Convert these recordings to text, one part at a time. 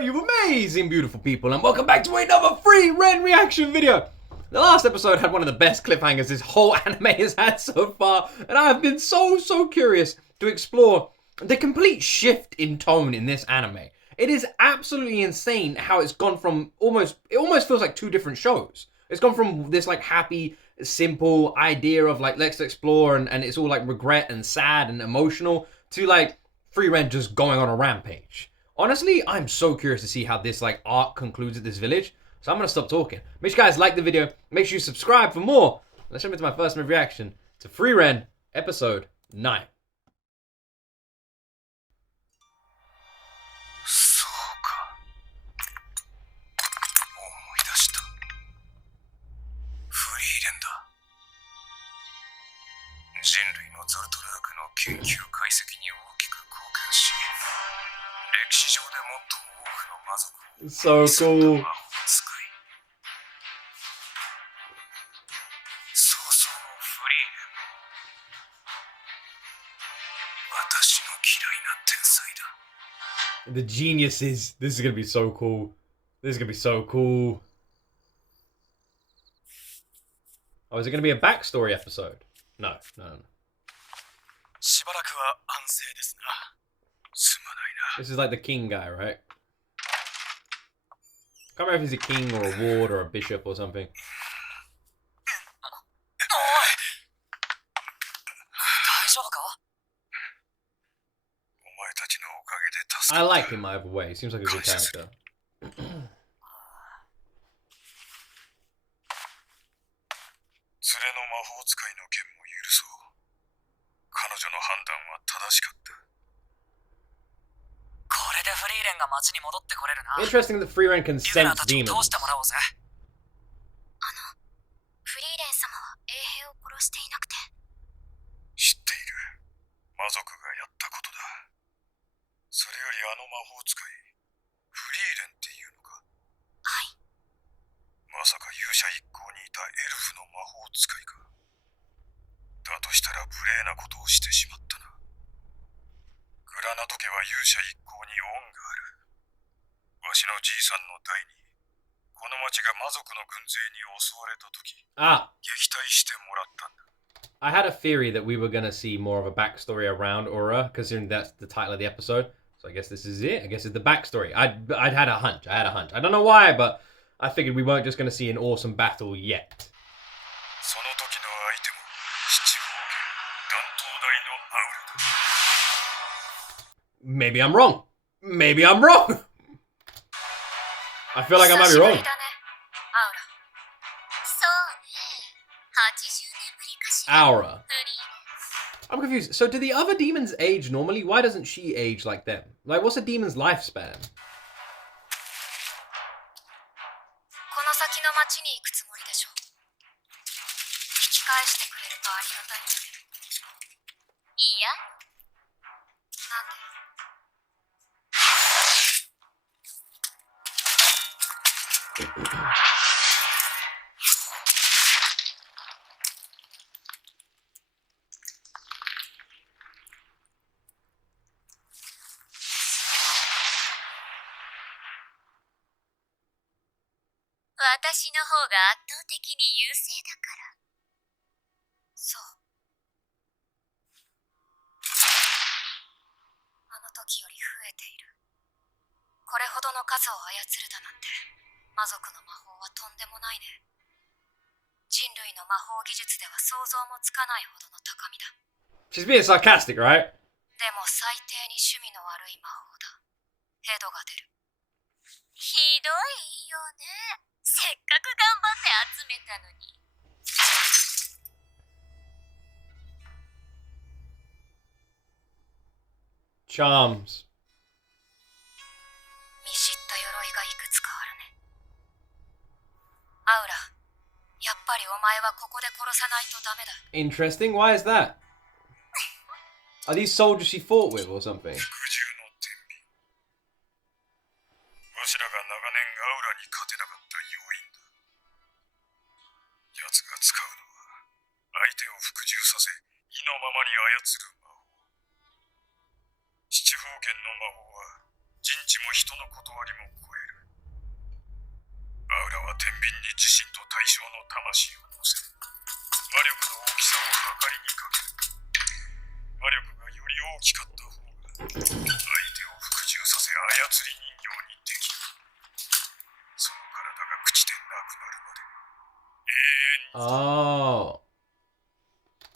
You amazing, beautiful people, and welcome back to another Frieren reaction video. The last episode had one of the best cliffhangers this whole anime has had so far, and I have been so curious to explore the complete shift in tone in this anime. It is absolutely insane how it's gone from it almost feels like two different shows. It's gone from this like happy, simple idea of like let's explore and it's all like regret and sad and emotional to like Frieren just going on a rampage. Honestly, I'm so curious to see how this like arc concludes at this village. So I'm gonna stop talking. Make sure you guys like the video. Make sure you subscribe for more. Let's jump into my first reaction to Frieren episode 9. So cool. The geniuses. This is gonna be so cool. This is gonna be so cool. Oh, is it gonna be a backstory episode? No. This is like the king guy, right? Can't remember if he's a king or a ward or a bishop or something. I like him either way. He seems like a good character. Interesting that Frieren can sense demons. I had a theory that we were going to see more of a backstory around Aura, considering that's the title of the episode. So I guess this is it. I guess it's the backstory. I'd had a hunch. I don't know why, but I figured we weren't just going to see an awesome battle yet. Maybe I'm wrong. I feel like I might be wrong. Aura. I'm confused. So do the other demons age normally? Why doesn't she age like them? Like, what's a demon's lifespan? She's being sarcastic, right? Charms. Interesting. Why is that? Are these soldiers she fought with or something? 断りも超える。アウラは天秤に自身と対象の魂を乗せ、魔力の大きさを測りにかける。魔力がより大きかった方が、相手を服従させ操り人形にできる。その体が朽ちてなくなるまで、永遠に。Oh.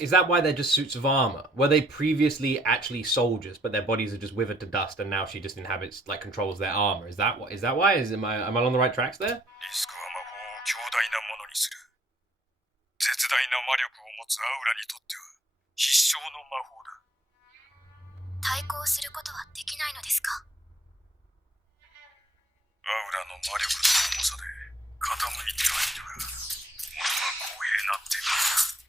Is that why they're just suits of armor? Were they previously actually soldiers, but their bodies are just withered to dust, and now she just inhabits, like, controls their armor? Is that what? Is that why? Am I on the right tracks there? リスクは魔法を強大なものにする。絶大な魔力を持つアウラにとっては必勝の魔法だ。対抗することはできないのですか？アウラの魔力の重さで傾いてはいるが、元は公平な天秤だ。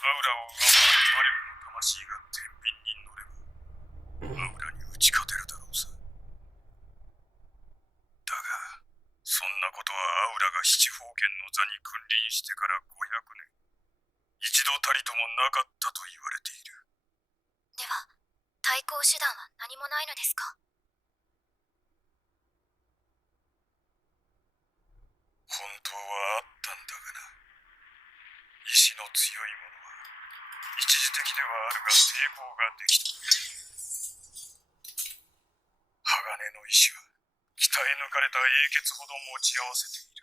アウラを上回る魔力の魂が天秤に乗れば、アウラに打ち勝てるだろうさ。だが、そんなことはアウラが七宝剣の座に君臨してから500年、一度たりともなかったと言われている。では、対抗手段は何もないのですか？本当はあったんだがな。意志の強い者は一時的ではあるが抵抗ができた。鋼の意志は鍛え抜かれた英傑ほど持ち合わせている。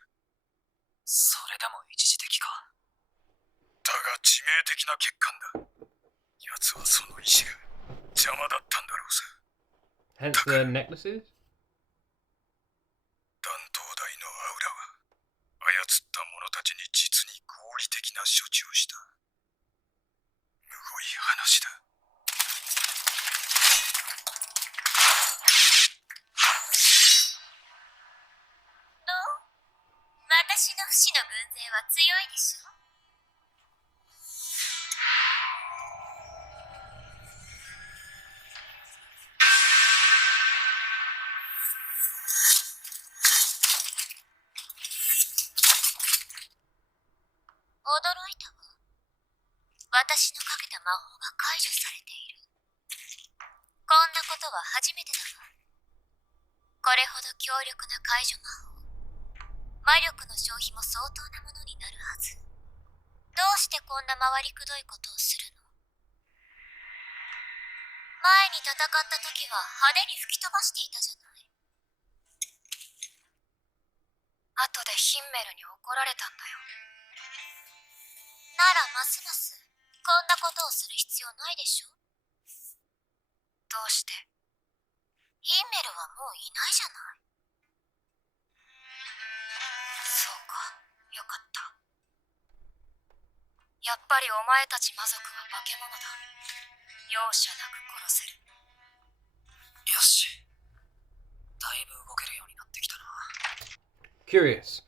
それでも一時的か。だが致命的な欠陥だ。奴はその意志が邪魔だったんだろうさ。Hence the necklaces? 断頭台のアウラは操った者たちに実に合理的な処置をした。むごい話だ。どう？私の不死の軍勢は強いでしょ？驚いたわ。私のかけた魔法が解除されている。こんなことは初めてだわ。これほど強力な解除魔法、魔力の消費も相当なものになるはず。どうしてこんな回りくどいことをするの？前に戦った時は派手に吹き飛ばしていたじゃない。後でヒンメルに怒られたんだよ。ならますますこんなことをする必要ないでしょ？どうして？ヒンメルはもういないじゃない。そうか、よかった。やっぱりお前たち魔族は化け物だ。容赦なく殺せる。よし。だいぶ動けるようになってきたな。Curious.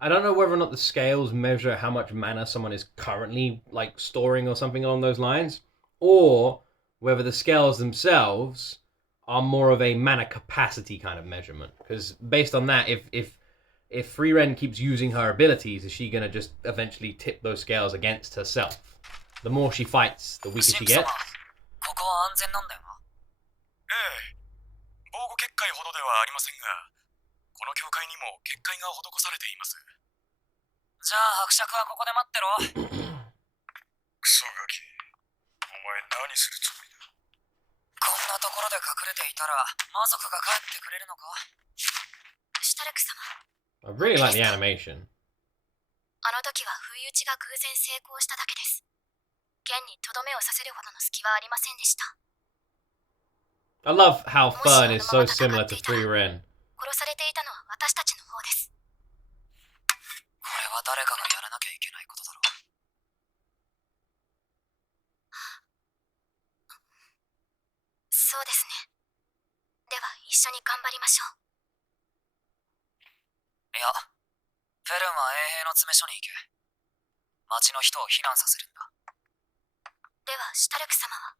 I don't know whether or not the scales measure how much mana someone is currently, like, storing or something along those lines, or whether the scales themselves are more of a mana capacity kind of measurement. Because based on that, if Frieren keeps using her abilities, is she gonna just eventually tip those scales against herself? The more she fights, the weaker she gets. ここは安全なんだよな。ええ、防護結界ほどではありませんが、この教会にも結界が施されています。じゃあ伯爵はここで待ってろ。クソガキ、お前何するつもりだ？こんなところで隠れていたら魔族が帰ってくれるのか？シュタルク様。I really like the animation. あの時は不意打ちが偶然成功しただけです。剣にとどめを刺せるほどの隙はありませんでした。I love how Fern is so similar to Frieren. 殺されていたのは私たちの方です。これは誰かがやらなきゃいけないことだろう。そうですね。では一緒に頑張りましょう。いや、フェルンは衛兵の詰め所に行け。町の人を避難させるんだ。ではシュタルク様は？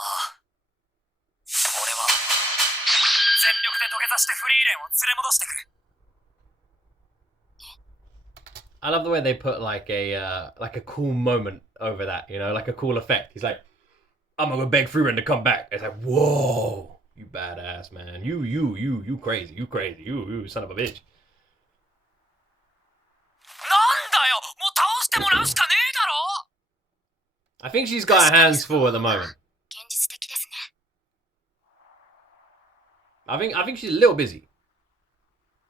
ああ。俺は全力で土下座してフリーレンを連れ戻してくる。I love the way they put like a cool moment over that, you know, like a cool effect. He's like, I'm gonna go beg Frieren to come back. It's like, whoa, you badass, man. You crazy. You son of a bitch. なんだよ、もう倒してもらうしかねえだろ。 I think she's got her hands full at the moment. 現実的ですね。 I think she's a little busy.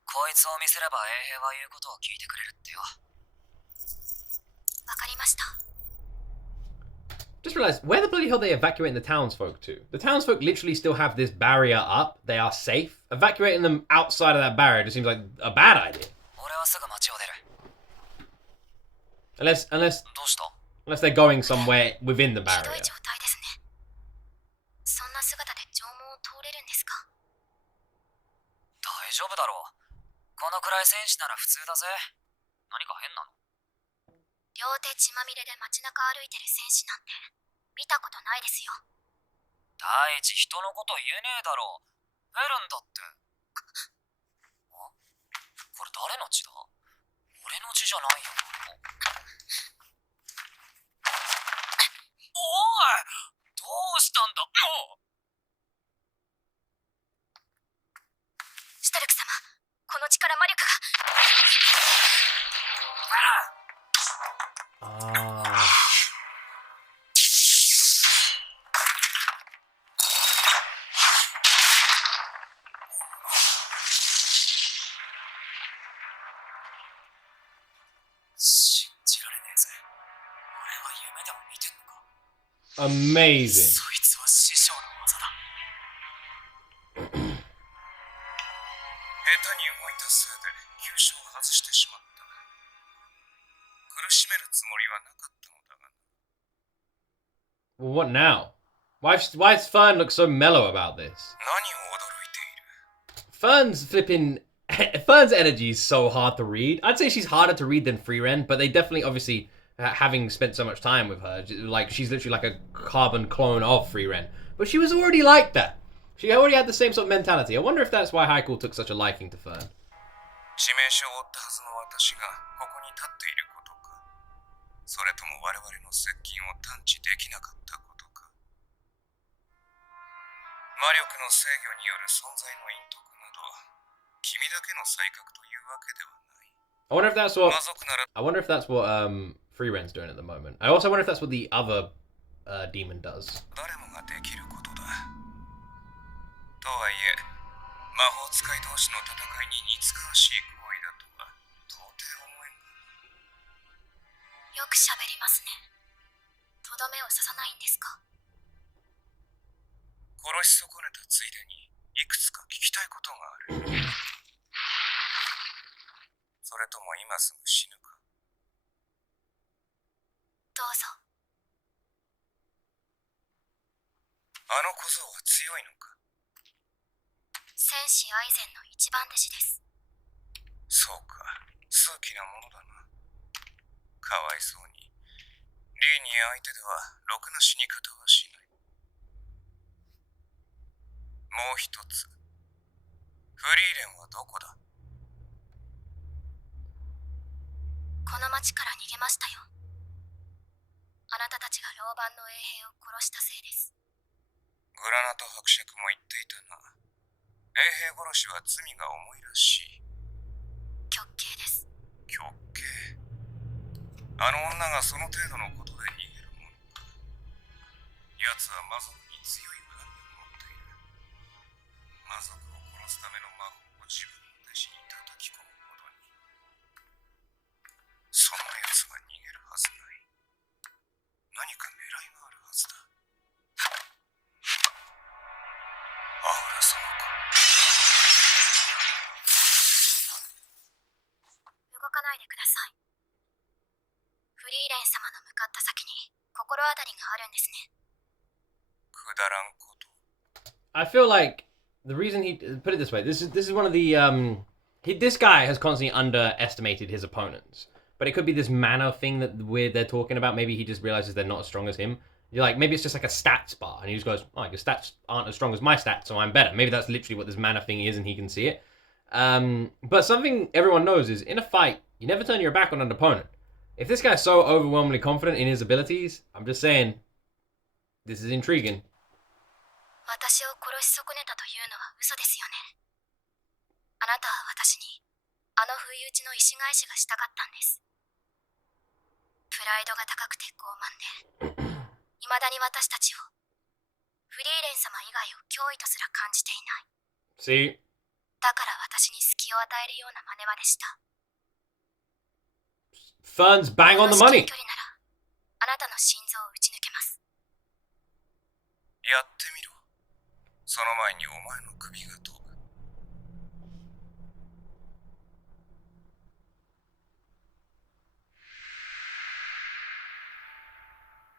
こいつを見せれば衛兵は言うことを聞いてくれるってよ。わかりました。 Just realized, where the bloody hell are they evacuating the townsfolk to? The townsfolk literally still have this barrier up. They are safe. Evacuating them outside of that barrier just seems like a bad idea. 俺はすぐ町を出る。 Unless どうした？ they're going somewhere within the ひど barrier. い状態ですね。そんな姿で城門を通れるんですか？ 大丈夫だろう。このくらい戦士なら普通だぜ。何か変なの？ 両手血まみれで街中歩いてる戦士なんて見たことないですよ。第一人のこと言えねえだろう。フェルンだって。あ、これ誰の血だ？俺の血じゃないよ。おい！どうしたんだ？シュタルク様、この力魔力が。 Ah. 信じられねえぜ。俺は夢でも見てんのか。 Amazing. そいつは師匠の技だ。下手に動いたせいで急所を外してしまった。苦しめるつもりはなかったのだが。 Well, what now? Why does Fern look so mellow about this? 何を驚いている？ Fern's flipping... Fern's energy is so hard to read. I'd say she's harder to read than Frieren, but they definitely, obviously, having spent so much time with her, like, she's literally like a carbon clone of Frieren. But she was already like that. She already had the same sort of mentality. I wonder if that's why Haikul took such a liking to Fern. 致命傷を負ったはずの私がここに立っていることか、それとも我々の接近を探知できなかったことか。魔力の制御による存在の隠匿など、君だけの才覚というわけではない。I wonder if that's what... 魔族なら I wonder if that's what Friren's doing at the moment. I also wonder if that's what the other demon does. 誰もができることだ。とはいえ、魔法使い同士の戦いに似つかわしい行為だとは到底思えんが。よく喋りますね。とどめを刺さないんですか？殺し損ねたついでにいくつか聞きたいことがある。それとも今すぐ死ぬか？どうぞ。あの小僧は強いのか？戦士アイゼンの一番弟子です。そうか、数奇なものだな。かわいそうに。リーニエ相手ではろくな死に方はしない。もう一つ。フリーレンはどこだ？この町から逃げましたよ。あなたたちが老番の衛兵を殺したせいです。グラナト伯爵も言っていたな。衛兵殺しは罪が重いらしい。極刑です。極刑。あの女がその程度のことで逃げるものか。奴は魔族に強い恨みを持っている。魔族を殺すための魔法を自分の弟子に叩き込むほどに。そんな奴は逃げるはずない。何か狙いがあるはずだ。アウラ様か。動かないでください。フリーレン様の向かった先に心当たりがあるんですね。くだらんこと。 I feel like the reason he put it this way, this is one of the this guy has constantly underestimated his opponents, but it could be this mana thing that they're talking about. Maybe he just realizes they're not as strong as him. You're like, maybe it's just like a stats bar, and he just goes, "Oh, your stats aren't as strong as my stats, so I'm better." Maybe that's literally what this mana thing is, and he can see it. But something everyone knows is in a fight, you never turn your back on an opponent. If this guy's so overwhelmingly confident in his abilities, I'm just saying, This is intriguing. 私を殺し損ねたというのは嘘ですよね。あなたは私にあの不意打ちの意志返しがしたかったんです。プライドが高くて傲慢で、未だに私たちを、フリーレン様以外を脅威とすら感じていない。See? だから私に隙を与えるような真似までした。Fern's bang on the この至 money. 近距離なら、あなたの心臓を打ち抜けます。やってみろ。その前にお前の首が飛ぶ。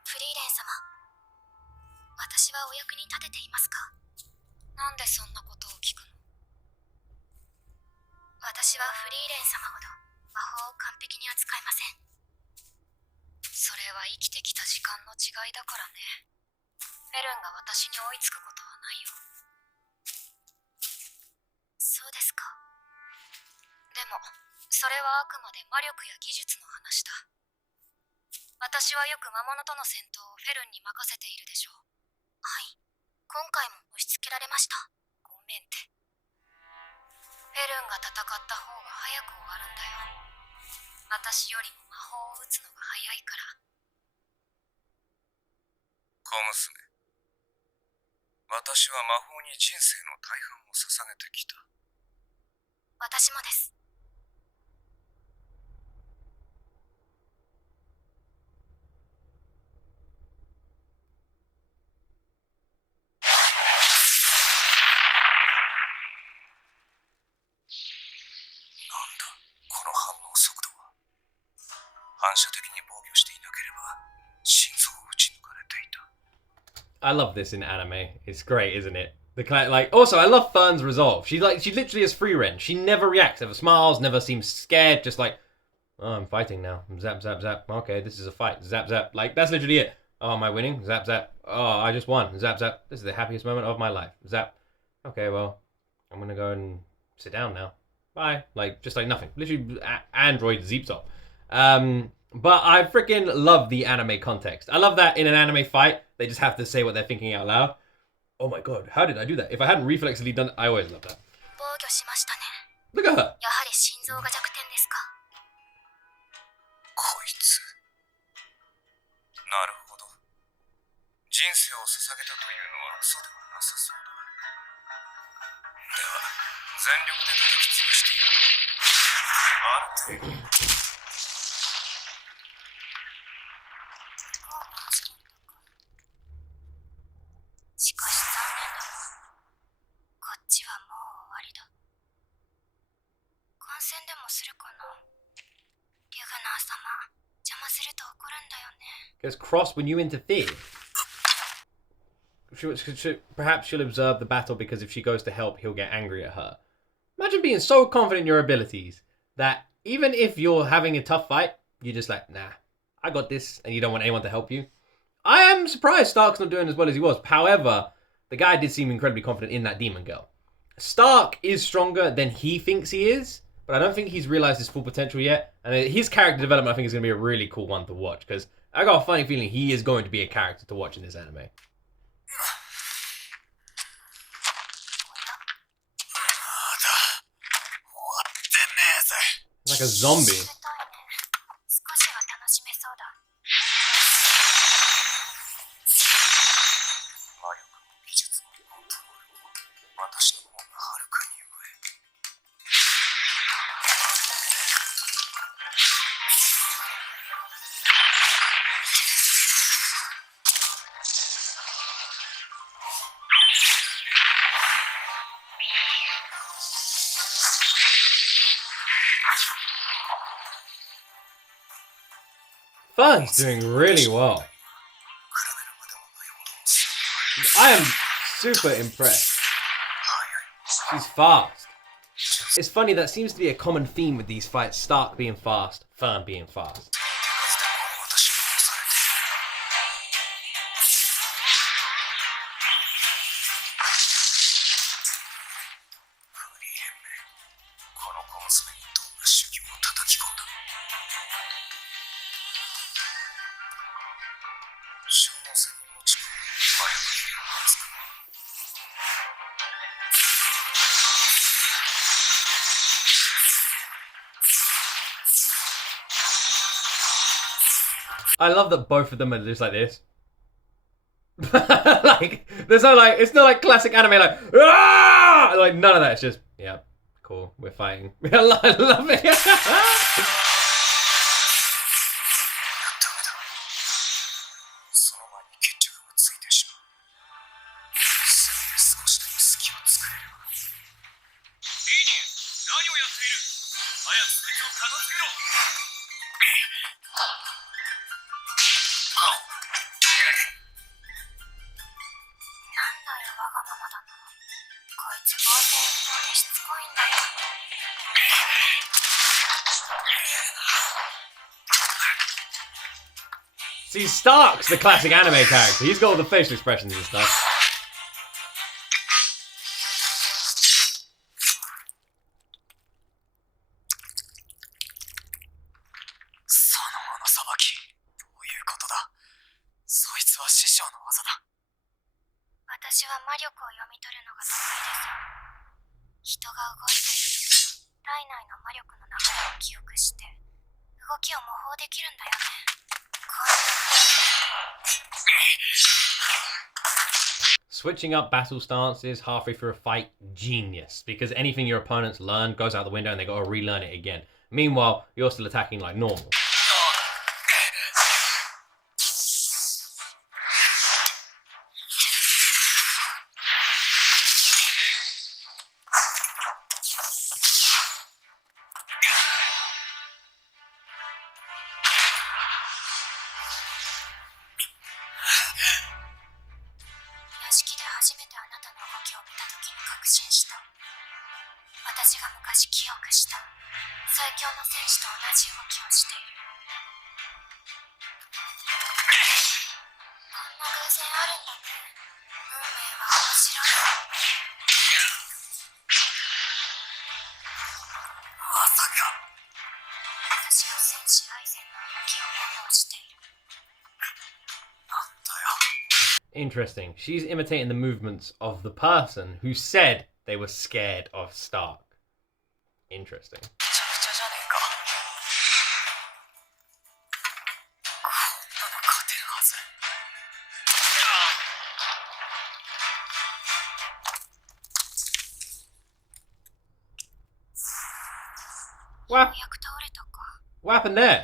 フリーレン様、私はお役に立てていますか？なんでそんなことを聞くの？私はフリーレン様ほど魔法を完璧に扱いません。それは生きてきた時間の違いだからね。フェルンが私に追いつくことはないよ。そうですか。でも、それはあくまで魔力や技術の話だ。私はよく魔物との戦闘をフェルンに任せているでしょう。はい。今回も押し付けられました。ごめんって。フェルンが戦った方が早く終わるんだよ。私よりも魔法を打つのが早いから。小娘。私は魔法に人生の大半を捧げてきた。私もです。なんだ、この反応速度は。反射的に防御していなければ、心臓を打ち抜かれていた。I love this in anime. It's great, isn't it? Like also I love Fern's resolve. She literally is Frieren. She never reacts, never smiles, never seems scared, just like, oh, I'm fighting now. Zap zap zap. Okay, this is a fight. Zap zap. Like that's literally it. Oh, am I winning? Zap zap. Oh, I just won. Zap zap. This is the happiest moment of my life. Zap. Okay, well, I'm gonna go and sit down now. Bye. Like just like nothing. Literally Android zeeps off. But I freaking love the anime context. I love that in an anime fight, they just have to say what they're thinking out loud. Oh my god, how did I do that? If I hadn't reflexively done it, I always love that. 防御しましたね。 Look at her. やはり心臓が弱点ですか？こいつ。なるほど。人生を捧げたというのは嘘ではなさそうだ。では、全力で叩き潰してやろう。ある程度。しかし残念だわ。こっちはもう終わりだ。感染でもするかな？リュグナー様、邪魔すると怒るんだよね。Gets cross when you interfere. Perhaps she'll observe the battle because if she goes to help, he'll get angry at her. Imagine being so confident in your abilities that even if you're having a tough fight, you're just like, nah, I got this, and you don't want anyone to help you. I am surprised Stark's not doing as well as he was. However, the guy did seem incredibly confident in that demon girl. Stark is stronger than he thinks he is, but I don't think he's realized his full potential yet. And his character development, I think, is going to be a really cool one to watch, because I got a funny feeling he is going to be a character to watch in this anime. Like a zombie. 少しは楽しめそうだ。魔力も技術もコントロールも私の方がはるかに上。Fern's doing really well. I am super impressed. She's fast. It's funny, that seems to be a common theme with these fights. Stark being fast, Fern being fast. I love that both of them are just like this. Like, there's no like, it's not like classic anime like, ah! Like none of that. It's just, yeah, cool, we're fighting. I love it. その前に決着がついてしまう。せめて少しでも隙を作れれば。リーニー、何をやっている？早くそいつを片付けろ。なんだよ、わがままだな。こいつ冒険一方でしつこいんだよ。See, Stark's the classic anime character. He's got all the facial expressions and stuff. その斧さばき、どういうことだ？そいつは師匠の技だ。私は魔力を読み取るのが得意です。人が動いている時、体内の魔力の流れを記憶して動きを模倣できるんだよね。こんな風に Switching up battle stances halfway through a fight, genius. Because anything your opponents learn goes out the window and they gotta relearn it again. Meanwhile, you're still attacking like normal. Interesting. She's imitating the movements of the person who said they were scared of Stark. Interesting. What? What happened there?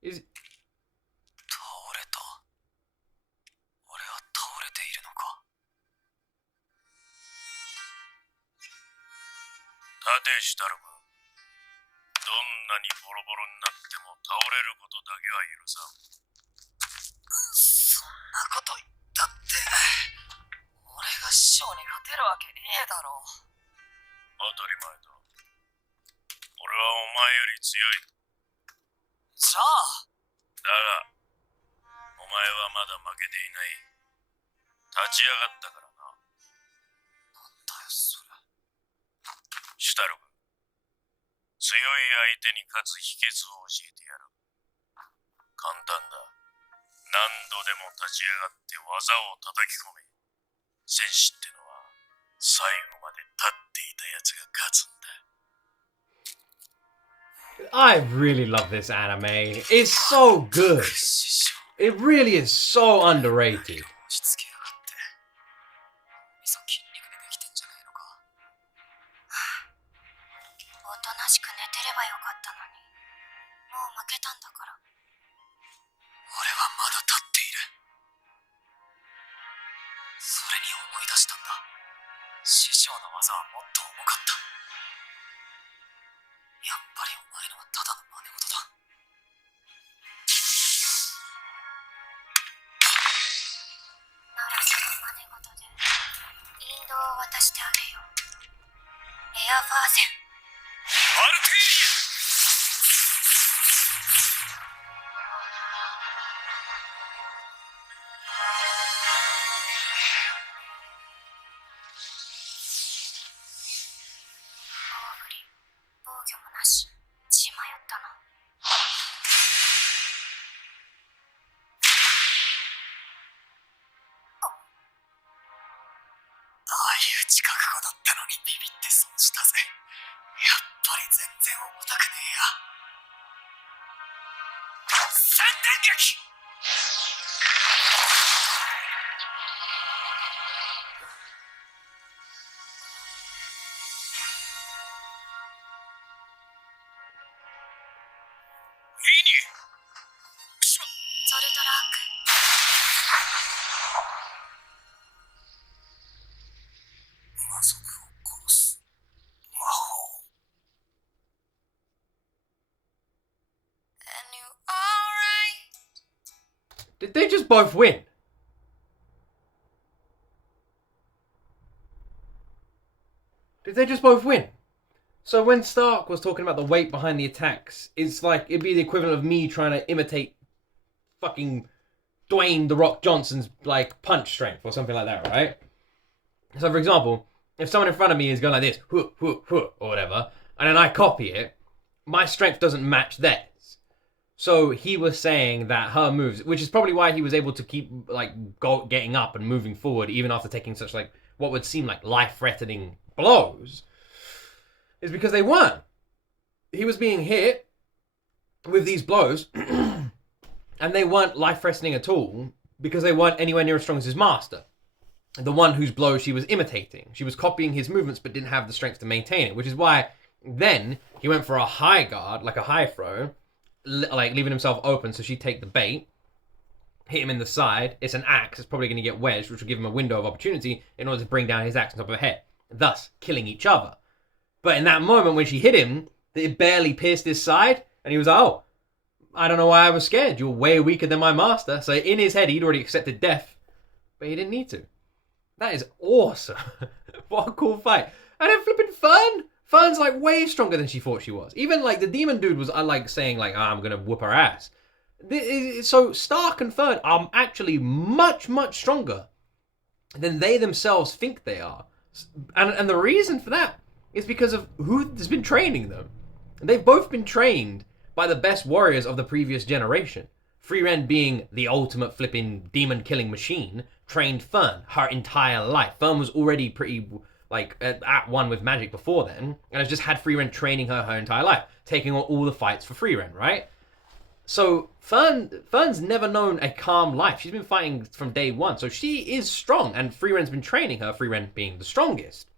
Is 倒れた。俺は倒れているのか。立てしたろか。どんなにボロボロになっても倒れることだけは許さん。そんなこと言ったって、俺が師匠に勝てるわけねえだろ。当たり前だ。俺はお前より強い。じゃあだが、お前はまだ負けていない。立ち上がったからな。なんだよ、それ。シュタルク、強い相手に勝つ秘訣を教えてやる。簡単だ。何度でも立ち上がって技を叩き込め。戦士ってのは、最後まで立っていたやつが勝つんだ。I really love this anime. It's so good. It really is so underrated. おとなしく寝てればよかったのに、もう負けたんだから。俺はまだ立っている。それに思い出したんだ。師匠の技はもっと重かった。やっぱりお前のはただの真似事だ。ならその真似事で引導を渡してあげよう。エアファーゼン。アルテイリア。大振り、防御もなし、血迷ったな。ああいう近く語だったのにビビって損したぜ。Did they just both win? Did they just both win? So when Stark was talking about the weight behind the attacks, it's like it'd be the equivalent of me trying to imitate fucking Dwayne The Rock Johnson's like punch strength or something like that, right? So for example, if someone in front of me is going like this, or whatever, and then I copy it, my strength doesn't match theirs. So he was saying that her moves, which is probably why he was able to keep like getting up and moving forward even after taking such like what would seem like life-threatening blows, is because they weren't. He was being hit with these blows and they weren't life-threatening at all because they weren't anywhere near as strong as his master, the one whose blows she was imitating. She was copying his movements but didn't have the strength to maintain it, which is why then he went for a high guard, like a high throw, like leaving himself open so she'd take the bait, hit him in the side. It's an axe, it's probably going to get wedged, which will give him a window of opportunity in order to bring down his axe on top of her head, thus killing each other. But in that moment when she hit him, it barely pierced his side, and he was like, oh, I don't know why I was scared. You're way weaker than my master. So in his head, he'd already accepted death, but he didn't need to. That is awesome. What a cool fight. And then flipping Fern. Fern's like way stronger than she thought she was. Even like the demon dude was like saying like, oh, I'm going to whoop her ass. So Stark and Fern are actually much, much stronger than they themselves think they are. And the reason for that is because of who has been training them. They've both been trained by the best warriors of the previous generation. Frieren being the ultimate flipping demon-killing machine, trained Fern her entire life. Fern was already pretty like at one with magic before then, and has just had Frieren training her entire life, taking on all the fights for Frieren, right? So Fern's never known a calm life. She's been fighting from day one, so she is strong, and Frieren's been training her, Frieren being the strongest.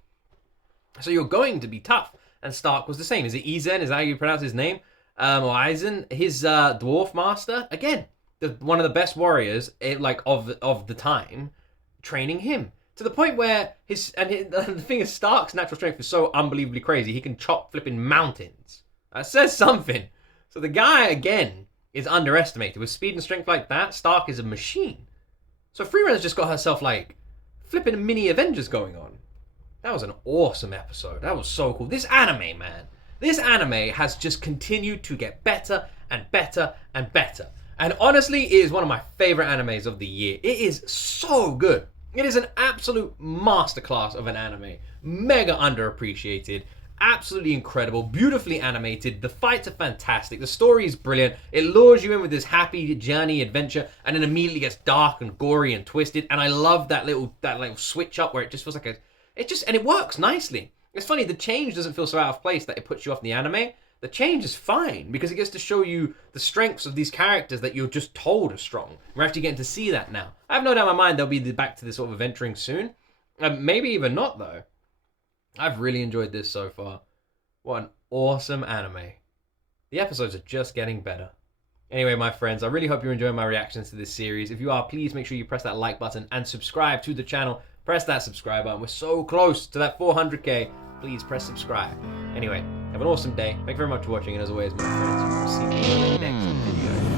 So you're going to be tough, and Stark was the same. Is it Eisen? Is that how you pronounce his name? Or Eisen? His dwarf master? Again, one of the best warriors of the time, training him. To the point where the thing is, Stark's natural strength is so unbelievably crazy, he can chop flipping mountains. That says something. So the guy, again, is underestimated. With speed and strength like that, Stark is a machine. So Frieren's just got herself, like, flipping mini Avengers going on. That was an awesome episode. That was so cool. This anime, man. This anime has just continued to get better and better and better. And honestly, it is one of my favorite animes of the year. It is so good. It is an absolute masterclass of an anime. Mega underappreciated. Absolutely incredible. Beautifully animated. The fights are fantastic. The story is brilliant. It lures you in with this happy journey adventure and then immediately gets dark and gory and twisted. And I love that little switch up where it just feels like and it works nicely. It's funny, the change doesn't feel so out of place that it puts you off the anime. The change is fine because it gets to show you the strengths of these characters that you're just told are strong. We're actually getting to see that now. I have no doubt in my mind they'll be back to this sort of adventuring soon. Maybe even not, though. I've really enjoyed this so far. What an awesome anime. The episodes are just getting better. Anyway, my friends, I really hope you're enjoying my reactions to this series. If you are, please make sure you press that like button and subscribe to the channel. Press that subscribe button. We're so close to that 400k. Please press subscribe. Anyway, have an awesome day. Thank you very much for watching, and as always, my friends, we'll see you in the next video.